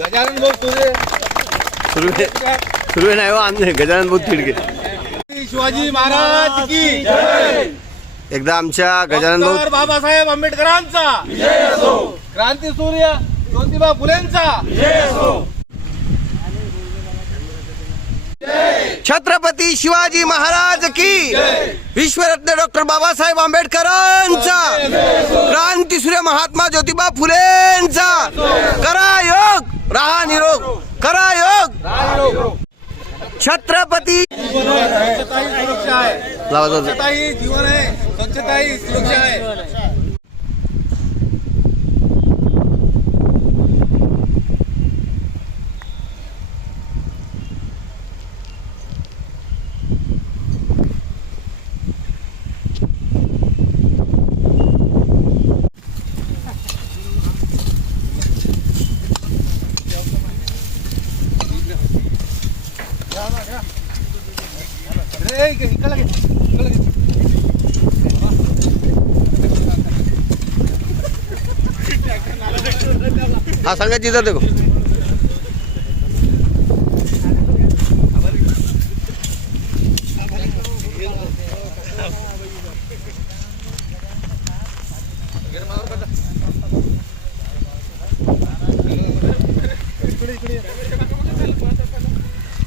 गजानन भाऊ तुरे सुरू नाही हो आमचे गजानन भाऊ तिडके. शिवाजी महाराज की जय. एकदा आमच्या गजानन भाऊ डॉक्टर बाबासाहेब आंबेडकरांचा विजय असो. क्रांती सूर्य ज्योतिबा फुलेंचा विजय असो. छत्रपती शिवाजी महाराज की विश्वरत्न डॉक्टर बाबासाहेब आंबेडकरांचा क्रांतीसूर्य महात्मा ज्योतिबा फुलेंचा. करा योग राहा निरोग. करा योग. छत्रपती स्वच्छता ही सुरक्षा आहे. स्वच्छता ही जीवन आहे. स्वच्छता ही सुरक्षा आहे. हा सांगा जिधर देखो.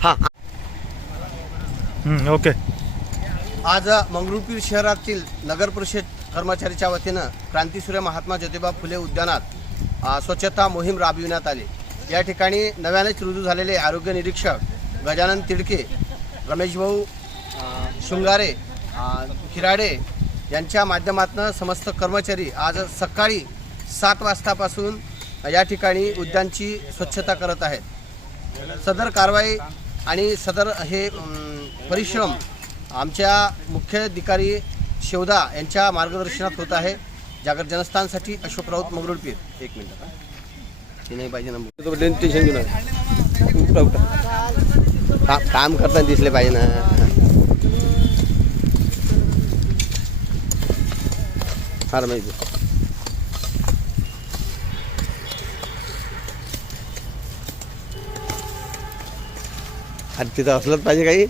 हा ओके. आज मंगरुळपीर शहरातील नगर परिषद कर्मचाऱ्याच्या वतीनं क्रांतीसूर्य महात्मा ज्योतिबा फुले उद्यानात स्वच्छता मोहीम राबविण्यात आली. या ठिकाणी नव्यानेच रुजू झालेले आरोग्य निरीक्षक गजानन तिडके, रमेश भाऊ शृंगारे, खिराडे यांच्या माध्यमातून समस्त कर्मचारी आज सकाळी 7 वाजतापासून या ठिकाणी उद्यानची स्वच्छता करत आहेत. सदर कारवाई आणि सदर हे परिश्रम आमच्या मुख्य अधिकारी शिवदा यांच्या मार्गदर्शनात होत आहे. जागर जनस्थानसाठी अशोक राऊत, मंगरुळपीर. 1 मिनिट ते नाही पाहिजे ना टेन्शन घेऊन उठा काम करताना दिसले पाहिजे ना. फार माहिती अरे तिथं असलंच पाहिजे काही.